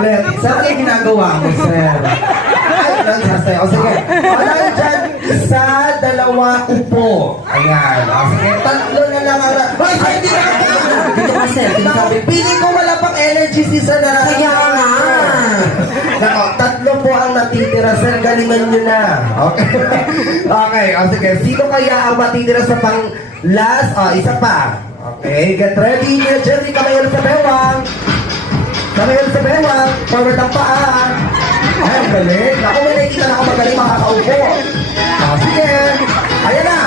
Tablet. Saan yung ginagawa mo, sir? Ay, sasay. O sige. Wala dyan, isa, dalawa, upo. Ayan. O sige, tatlo na lang ang... Hoy, hindi na ka! Dito ka, sir. Pili ko wala pang energy si sir na... Kaya nga! Nako, tatlo po ang natitira, sir. Galingan nyo na. Okay. Okay, o sige. Sino kaya ang matitira sa pang last? O, isa pa. Okay, get ready. Jerry, kamayon sa bewang. Kamayon sa bewang. Forward ang paa. Ay, ang galing. Ako, may nakikita na ako magaling makakaupo. O, sige. Ayan na.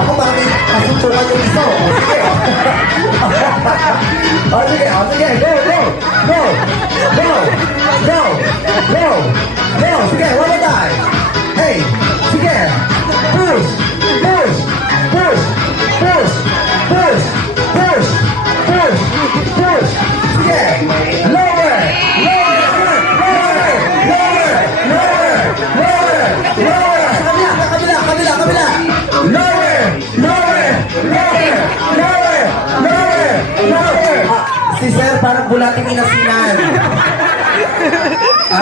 Ako, parang may kasuntukan yung iso. O, sige. O, sige. O, sige. Go, go. Go. Go. Go. Go. Go. Sige, one more time. Hey. Sige. Push. Push. Push. Push. Push. Push. Push. Push. Sige. Lower. Lower. Lower. Lower. Lower. Lower. Lower. Sa kabila. Sa kabila. Kabila. Kabila. Lower. Lower. Lower. Lower. Lower. Lower. Si sir parang bulating inasinan.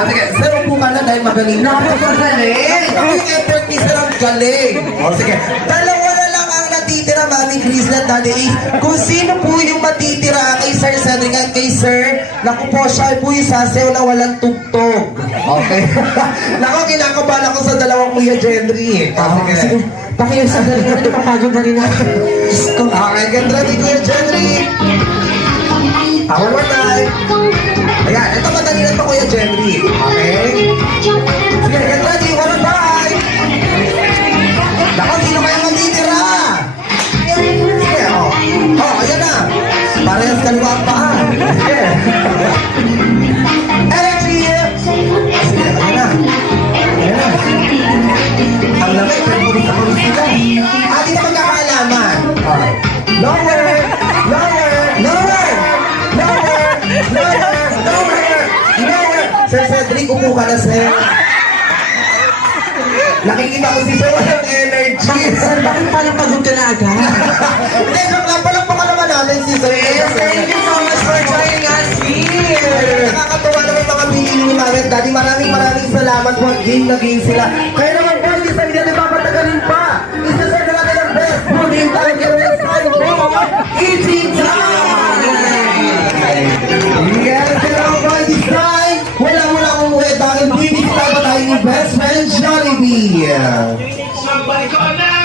Sige, sir, upo ka na dahil magaling na. Napakagaling! Yung effort ni sir ang galing. O, sige. Dalawa na lang ang natitira, Mami Chris at Daddy Ace. Kung sino po yung matitira kay Sir Cedric at kay Sir, naku po, siya po yung sasayaw na walang tugtog. Okay? Naku, kinakabahan ako sa dalawang Kuya Jenry. Sige. Pakiyos sa dalawang ito, papagod na rin ako. Okay, get ready, Kuya Jenry. One more time. Ayan, ito madali na ito, Kuya Jenry. Okay? Sige, get ready, one more time. Naku, sino kaya matitira? Sige, oh. Oh, ayan na. Parehas kaliwa ang paa. Sige. Energy! Sige, ayan na. Ayan na. Ang lamig, pero hindi sa kulis nila. Hindi na magkakaalaman. Okay. Lower! Lower! Lower! Lower! Lower! Lower! Lower! Sir Cedric, upo ka na, sir. Nakikita ko si sir, walang energy. Sir, bakit parang pagod ka na agad? Hindi, palakpakan naman natin si sir. Yes, thank you so much for joining us here. Nakakatuwa naman mga pinili ni Mami at Daddy. Maraming salamat po at game na game sila. Kaya naman po, hindi sa hindi natin papatagalin pa. Isa-sir na natin ang best. Muling tayo kaya sa eating time! Yes, sila ang mga design. Wala mo na akong umuwi dahil bibigyan pa tayo ni Best Friend Jollibee. Somebody call now!